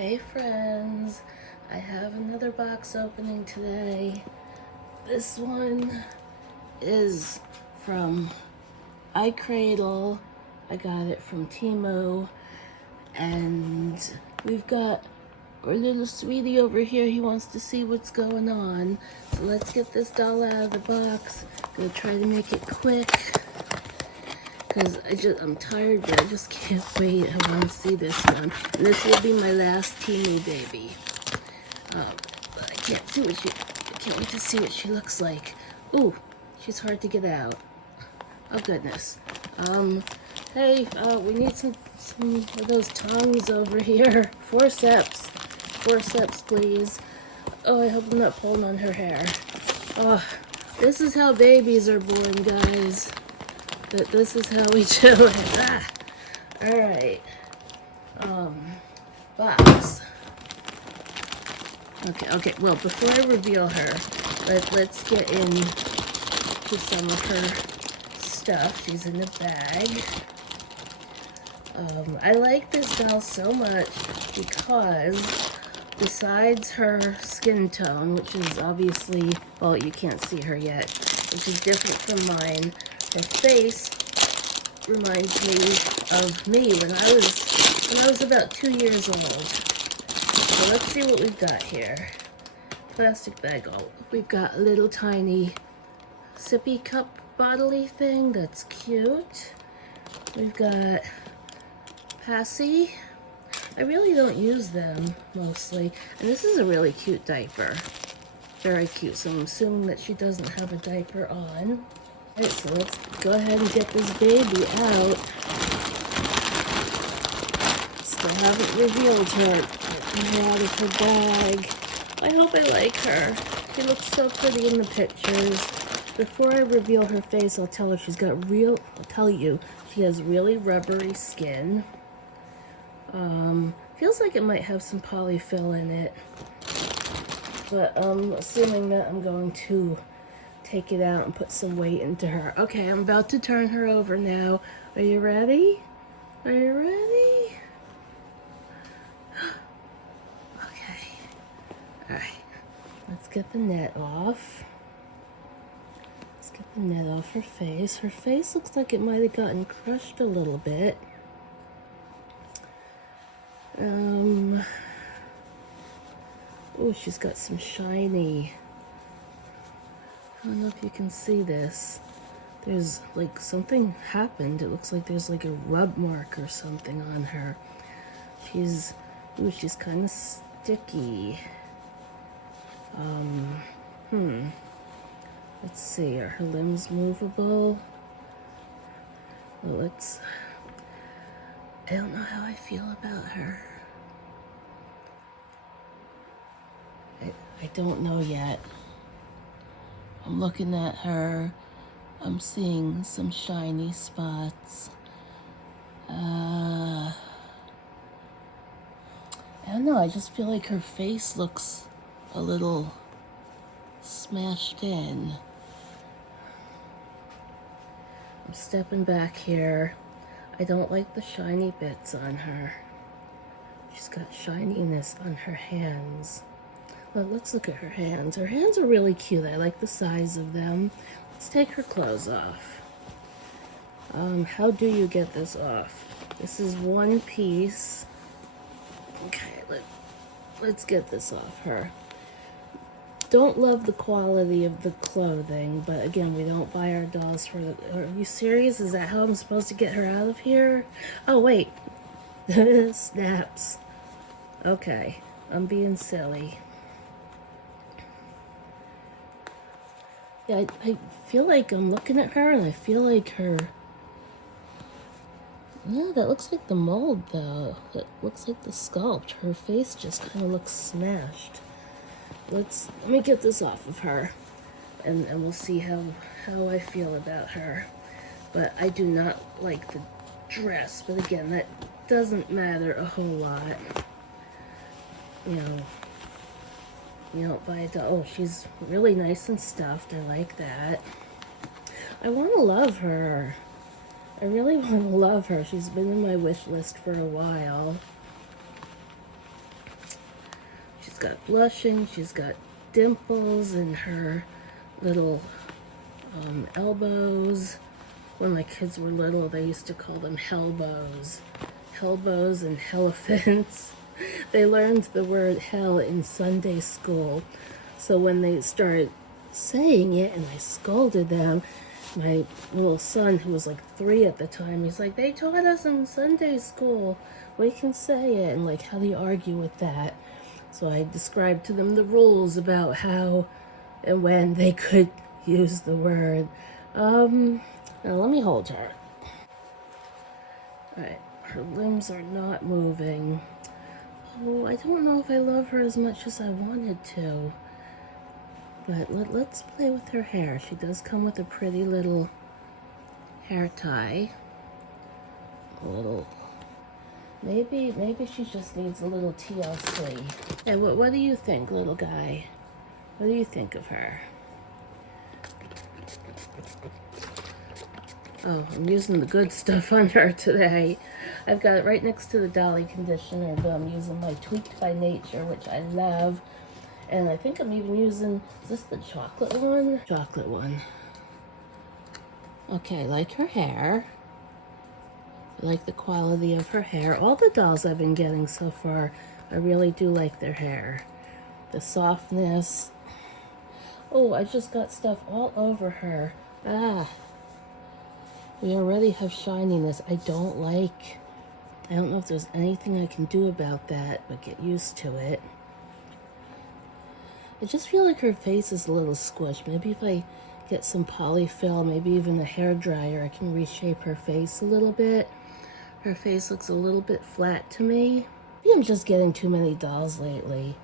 Hey friends, I have another box opening today. This one is from Icradle. I got it from Temu, and we've got our little sweetie over here. He wants to see what's going on. So let's get this doll out of the box. Gonna try to make it quick, because I'm tired, but I just can't wait. I want to see this one. And this will be my last Temu baby. But I can't wait to see what she looks like. Ooh, she's hard to get out. Oh goodness. Hey, we need some of those tongs over here. Forceps, please. Oh, I hope I'm not pulling on her hair. Oh, this is how babies are born, guys. This is how we do it. Ah. Alright. Box. Okay, well, before I reveal her, let's get into some of her stuff. She's in a bag. I like this doll so much because besides her skin tone, which is obviously, well, you can't see her yet, which is different from mine, her face reminds me of me when I was about 2 years old. So let's see what we've got here. Plastic bag. Oh, we've got a little tiny sippy cup bottle-y thing. That's cute. We've got Passy. I really don't use them mostly. And this is a really cute diaper. Very cute. So I'm assuming that she doesn't have a diaper on. Alright, so let's go ahead and get this baby out. Still haven't revealed her. Get her out of her bag. I hope I like her. She looks so pretty in the pictures. Before I reveal her face, I'll tell her she has really rubbery skin. Feels like it might have some polyfill in it. But assuming that I'm going to take it out and put some weight into her. Okay, I'm about to turn her over now. Are you ready? Are you ready? Okay. Alright. Let's get the net off. Let's get the net off her face. Her face looks like it might have gotten crushed a little bit. Oh, she's got some shiny. I don't know if you can see this. There's like something happened. It looks like there's like a rub mark or something on her. She's kind of sticky. Let's see, are her limbs movable? Well, I don't know how I feel about her. I don't know yet. I'm looking at her. I'm seeing some shiny spots. I don't know, I just feel like her face looks a little smashed in. I'm stepping back here. I don't like the shiny bits on her. She's got shininess on her hands. Well, let's look at her hands. Her hands are really cute. I like the size of them. Let's take her clothes off. How do you get this off? This is one piece. Okay, let's get this off her. Don't love the quality of the clothing, but again, we don't buy our dolls for the... Are you serious? Is that how I'm supposed to get her out of here? Oh, wait. Snaps. Okay, I'm being silly. Yeah, I feel like I'm looking at her and I feel like her... Yeah, that looks like the mold though. That looks like the sculpt. Her face just kind of looks smashed. Let me get this off of her and we'll see how I feel about her. But I do not like the dress, but again, that doesn't matter a whole lot. You know, you don't buy a doll. Oh, she's really nice and stuffed. I like that. I want to love her. I really want to love her. She's been in my wish list for a while. got blushing, she's got dimples in her little elbows. When my kids were little, they used to call them hellbows. Hellbows and elephants. They learned the word hell in Sunday school. So when they started saying it and I scolded them, my little son, who was like 3 at the time, he's like, they taught us in Sunday school. We can say it. And like, how do you argue with that? So I described to them the rules about how and when they could use the word. Now let me hold her. Alright, her limbs are not moving. Oh, I don't know if I love her as much as I wanted to. But let's play with her hair. She does come with a pretty little hair tie. A little... Maybe she just needs a little TLC. And what do you think, little guy? What do you think of her? Oh, I'm using the good stuff on her today. I've got it right next to the Dolly conditioner, but I'm using my Tweaked by Nature, which I love. And I think I'm even using, is this the chocolate one? Chocolate one. Okay, I like her hair. I like the quality of her hair. All the dolls I've been getting so far, I really do like their hair. The softness. Oh, I just got stuff all over her. Ah. We already have shininess. I don't know if there's anything I can do about that, but get used to it. I just feel like her face is a little squished. Maybe if I get some polyfill, maybe even a hair dryer, I can reshape her face a little bit. Her face looks a little bit flat to me. Maybe I'm just getting too many dolls lately.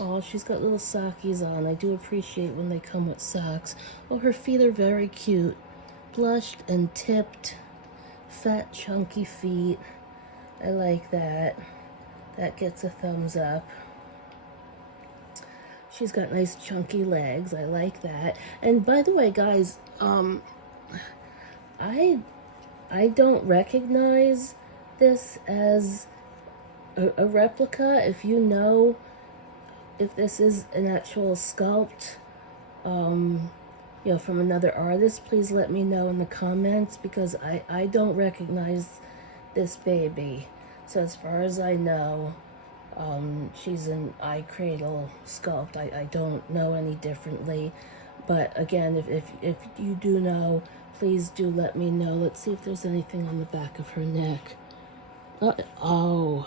Oh, she's got little sockies on. I do appreciate when they come with socks. Oh, her feet are very cute. Blushed and tipped, fat chunky feet. I like that. That gets a thumbs up. She's got nice chunky legs. I like that. And by the way, guys, I don't recognize this as a replica. If you know if this is an actual sculpt, you know, from another artist, please let me know in the comments, because I don't recognize this baby. So as far as I know, she's an Icradle sculpt. I don't know any differently. But again, if you do know, please do let me know. Let's see if there's anything on the back of her neck. Oh.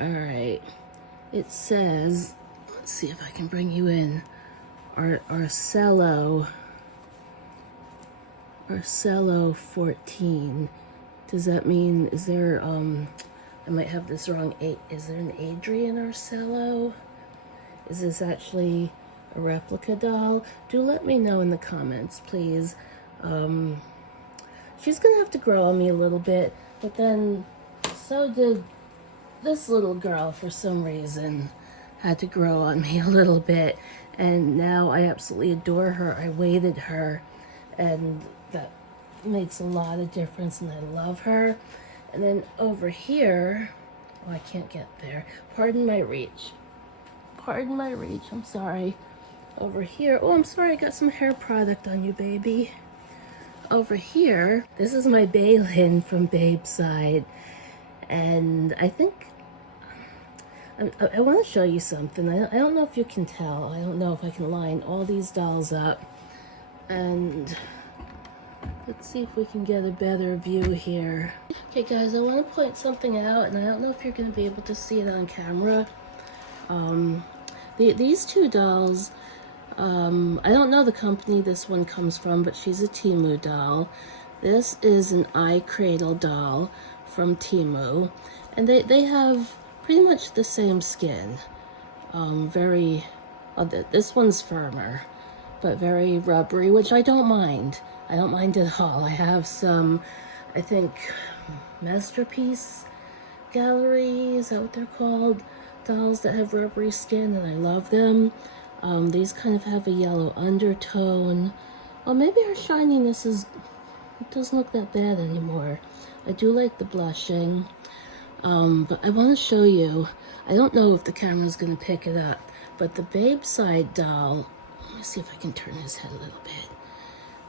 Alright. It says, let's see if I can bring you in. Arcello 14. Does that mean, is there, I might have this wrong, is there an Adrian Arcello? Is this actually a replica doll? Do let me know in the comments, please. She's gonna have to grow on me a little bit, but then so did this little girl for some reason. Had to grow on me a little bit, and now I absolutely adore her. I waited her, and that makes a lot of difference, and I love her. And then over here, oh, I can't get there. Pardon my reach. Pardon my reach, I'm sorry. Over here, oh, I'm sorry, I got some hair product on you, baby. Over here, this is my Baylin from Babeside, and I think I want to show you something. I don't know if you can tell. I don't know if I can line all these dolls up. And let's see if we can get a better view here. Okay, guys, I want to point something out, and I don't know if you're going to be able to see it on camera. These two dolls, I don't know the company this one comes from, but she's a Temu doll. This is an Icradle doll from Temu, and they have pretty much the same skin. This one's firmer, but very rubbery, which I don't mind. I don't mind at all. I have some, I think, Masterpiece Gallery, is that what they're called? Dolls that have rubbery skin, and I love them. These kind of have a yellow undertone. Oh, maybe her shininess it doesn't look that bad anymore. I do like the blushing. But I want to show you, I don't know if the camera's going to pick it up, but the Babeside doll, let me see if I can turn his head a little bit.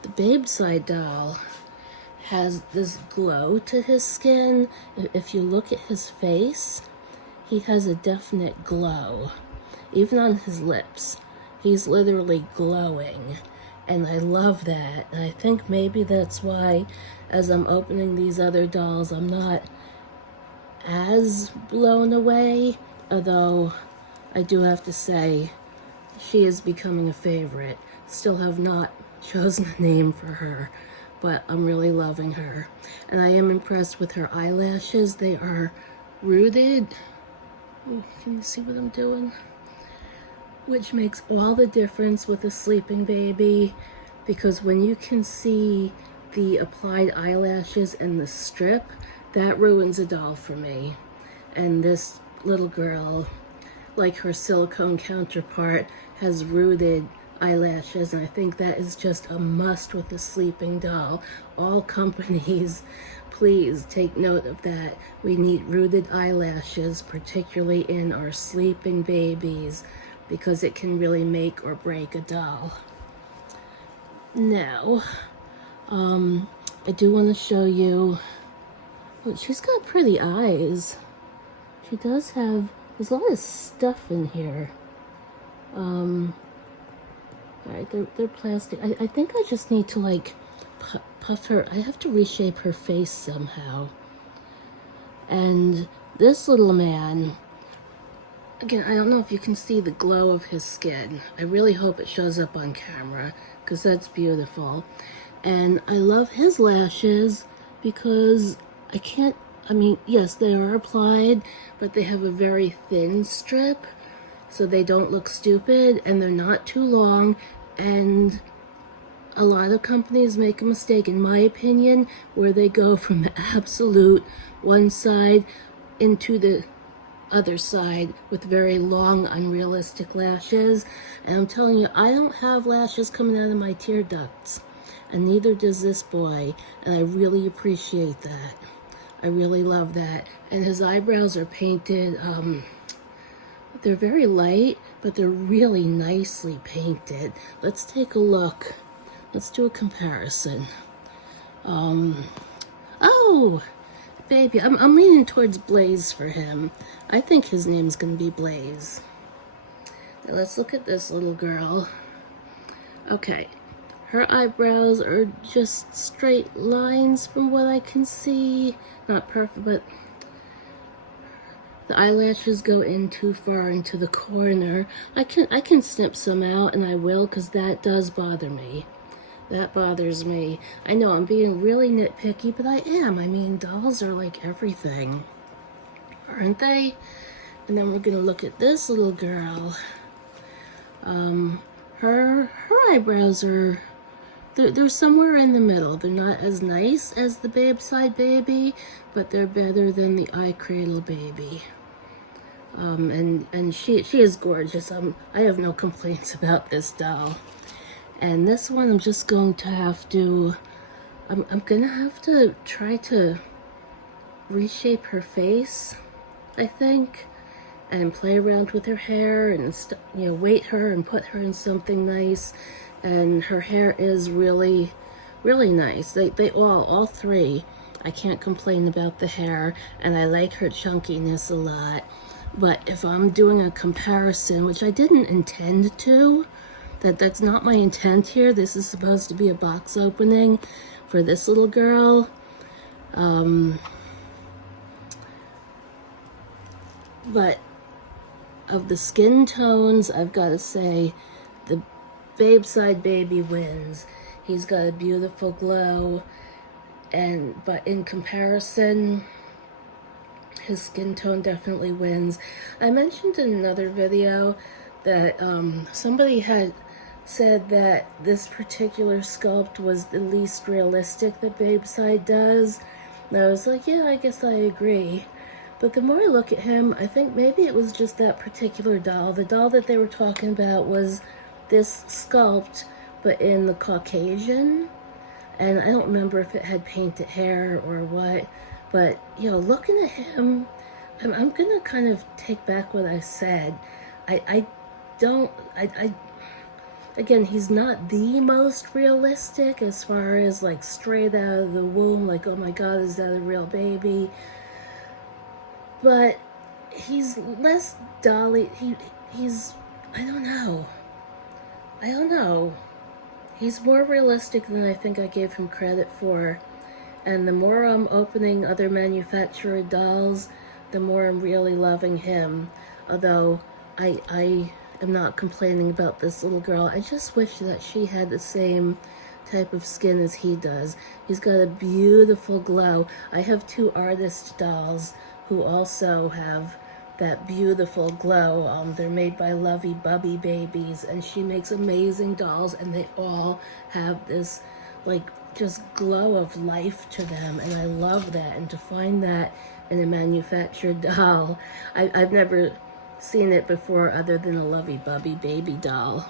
The Babeside doll has this glow to his skin. If you look at his face, he has a definite glow. Even on his lips, he's literally glowing. And I love that. And I think maybe that's why, as I'm opening these other dolls, I'm not as blown away. Although, I do have to say, she is becoming a favorite. Still have not chosen a name for her, but I'm really loving her. And I am impressed with her eyelashes. They are rooted. Ooh, can you see what I'm doing? Which makes all the difference with a sleeping baby, because when you can see the applied eyelashes and the strip, that ruins a doll for me. And this little girl, like her silicone counterpart, has rooted eyelashes, and I think that is just a must with a sleeping doll. All companies, please take note of that. We need rooted eyelashes, particularly in our sleeping babies, because it can really make or break a doll. Now, I do want to show you, oh, she's got pretty eyes. She does have, there's a lot of stuff in here. Alright, they're plastic. I think I just need to like puff her, I have to reshape her face somehow. And this little man, again, I don't know if you can see the glow of his skin. I really hope it shows up on camera, because that's beautiful. And I love his lashes because I mean, yes, they are applied, but they have a very thin strip, so they don't look stupid, and they're not too long. And a lot of companies make a mistake, in my opinion, where they go from the absolute one side into the other side with very long, unrealistic lashes. And I'm telling you, I don't have lashes coming out of my tear ducts, and neither does this boy, and I really appreciate that. I really love that. And his eyebrows are painted, they're very light, but they're really nicely painted. Let's take a look. Let's do a comparison. Oh, baby, I'm leaning towards Blaze for him. I think his name's gonna be Blaze. Now let's look at this little girl. Okay, her eyebrows are just straight lines from what I can see. Not perfect, but the eyelashes go in too far into the corner. I can snip some out, and I will, because that does bother me. That bothers me. I know I'm being really nitpicky, but I am. I mean, dolls are like everything, aren't they? And then we're gonna look at this little girl. Her eyebrows are, they're somewhere in the middle. They're not as nice as the Babeside baby, but they're better than the Icradle baby. And she is gorgeous. I have no complaints about this doll. And this one, I'm just going to have to, I'm gonna have to try to reshape her face, I think, and play around with her hair, and weight her and put her in something nice. And her hair is really, really nice. They all three, I can't complain about the hair, and I like her chunkiness a lot. But if I'm doing a comparison, which I didn't intend to, that's not my intent here. This is supposed to be a box opening for this little girl. But of the skin tones, I've got to say the Babeside baby wins. He's got a beautiful glow, but in comparison, his skin tone definitely wins. I mentioned in another video that somebody had said that this particular sculpt was the least realistic that Babeside does. And I was like, yeah, I guess I agree. But the more I look at him, I think maybe it was just that particular doll. The doll that they were talking about was this sculpt, but in the Caucasian. And I don't remember if it had painted hair or what. But, looking at him, I'm gonna kind of take back what I said. I don't, again, he's not the most realistic as far as like straight out of the womb, like, oh my God, is that a real baby? But he's less dolly, he's, I don't know. He's more realistic than I think I gave him credit for. And the more I'm opening other manufacturer dolls, the more I'm really loving him. Although I am not complaining about this little girl. I just wish that she had the same type of skin as he does. He's got a beautiful glow. I have two artist dolls who also have that beautiful glow. They're made by Babeside, and she makes amazing dolls, and they all have this like just glow of life to them, and I love that. And to find that in a manufactured doll, I've never seen it before other than a Babeside doll.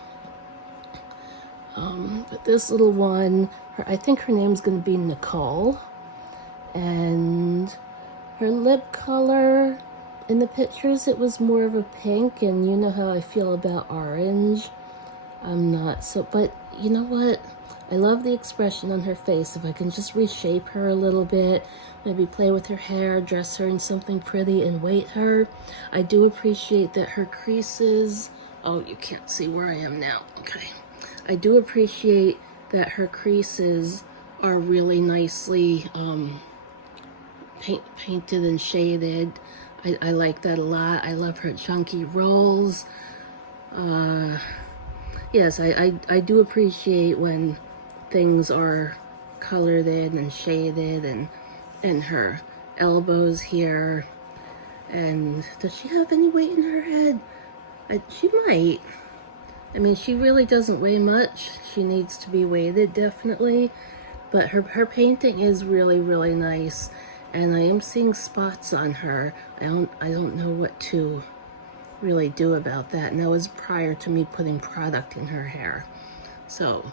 But this little one, I think her name's gonna be Nicole, and her lip color in the pictures, it was more of a pink, and you know how I feel about orange. I'm not so, but you know what? I love the expression on her face. If I can just reshape her a little bit, maybe play with her hair, dress her in something pretty and weight her. I do appreciate that her creases, oh, you can't see where I am now, okay. I do appreciate that her creases are really nicely painted and shaded. I like that a lot. I love her chunky rolls. Yes, I do appreciate when things are colored in and shaded, and her elbows here. And does she have any weight in her head? She might. I mean, she really doesn't weigh much. She needs to be weighted, definitely. But her painting is really, really nice. And I am seeing spots on her. I don't know what to really do about that. And that was prior to me putting product in her hair. So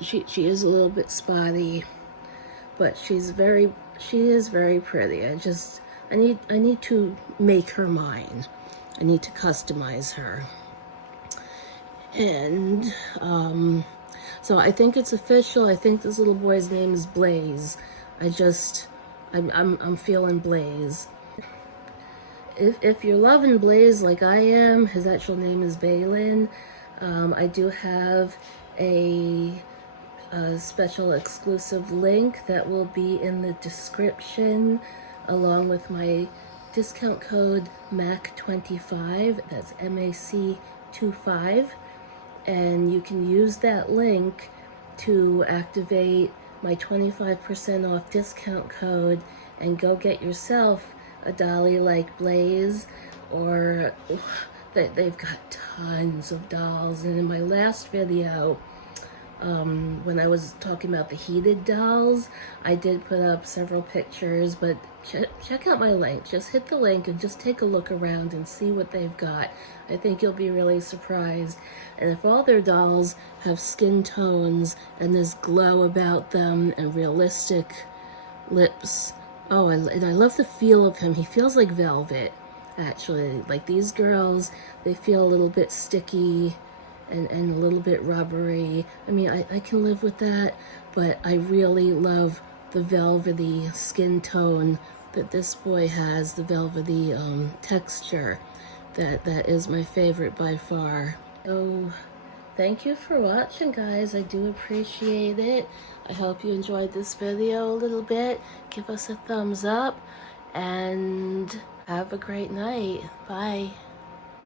she is a little bit spotty, but she is very pretty. I need to make her mine. I need to customize her. And so I think it's official. I think this little boy's name is Blaze. I'm feeling Blaze. If you're loving Blaze like I am, his actual name is Balin. I do have a special exclusive link that will be in the description, along with my discount code MAC25. That's MAC25, and you can use that link to activate my 25% off discount code and go get yourself a dolly like Blaze, or they've got tons of dolls. And in my last video, when I was talking about the heated dolls, I did put up several pictures, but check out my link. Just hit the link and just take a look around and see what they've got. I think you'll be really surprised. And if all their dolls have skin tones and this glow about them and realistic lips, oh, and I love the feel of him. He feels like velvet, actually. Like these girls, they feel a little bit sticky and a little bit rubbery. I mean, I can live with that, but I really love the velvety skin tone that this boy has, the velvety texture. That is my favorite by far. So thank you for watching, guys. I do appreciate it. I hope you enjoyed this video a little bit. Give us a thumbs up and have a great night. Bye.